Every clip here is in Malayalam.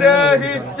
గ్రహించ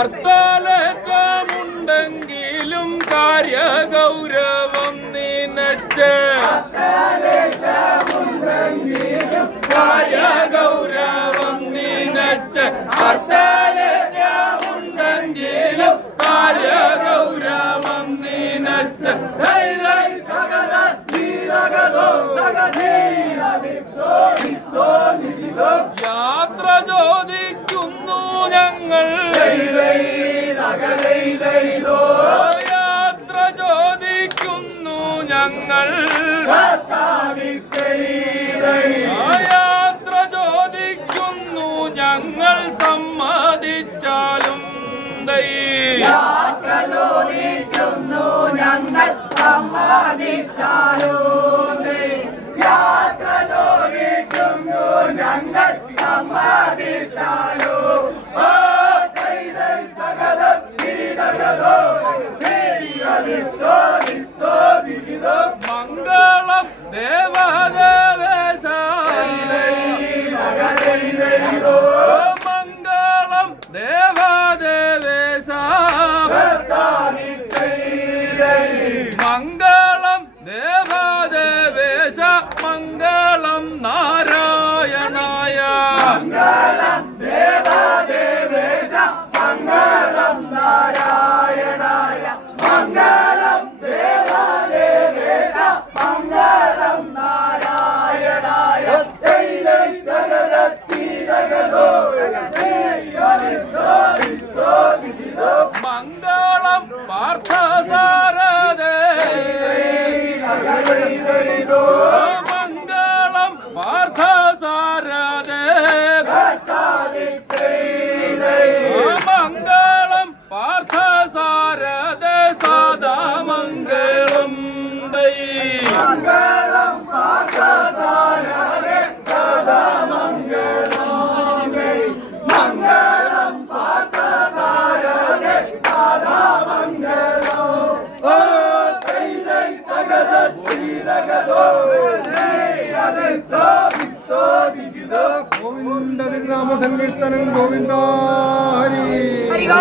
അർത്താലേറ്റമുണ്ടെങ്കിലും കാര്യഗൗരവം നിനച്ച് കാര്യഗൗരവം നിനച്ച് അർത്താലേറ്റമുണ്ടെങ്കിലും കാര്യഗൗരവം നിനച്ച് ഹൈ ഹൈ യാത്ര ചോദിക്കുന്നു ഞങ്ങൾ യാത്ര ചോദിക്കുന്നു ഞങ്ങൾ. യാത്ര ചോദിക്കുന്നു ഞങ്ങൾ സമ്മതിച്ചാലും ദൈ ചോദിക്കുന്നു ഞങ്ങൾ സമ്മതിച്ചാലോ నారాయణాయ మంగళం దేవా ഗോവിന്ദ നാമ സങ്കീർത്തനം ഗോവിന്ദ ഹരി. ഹരിഗോ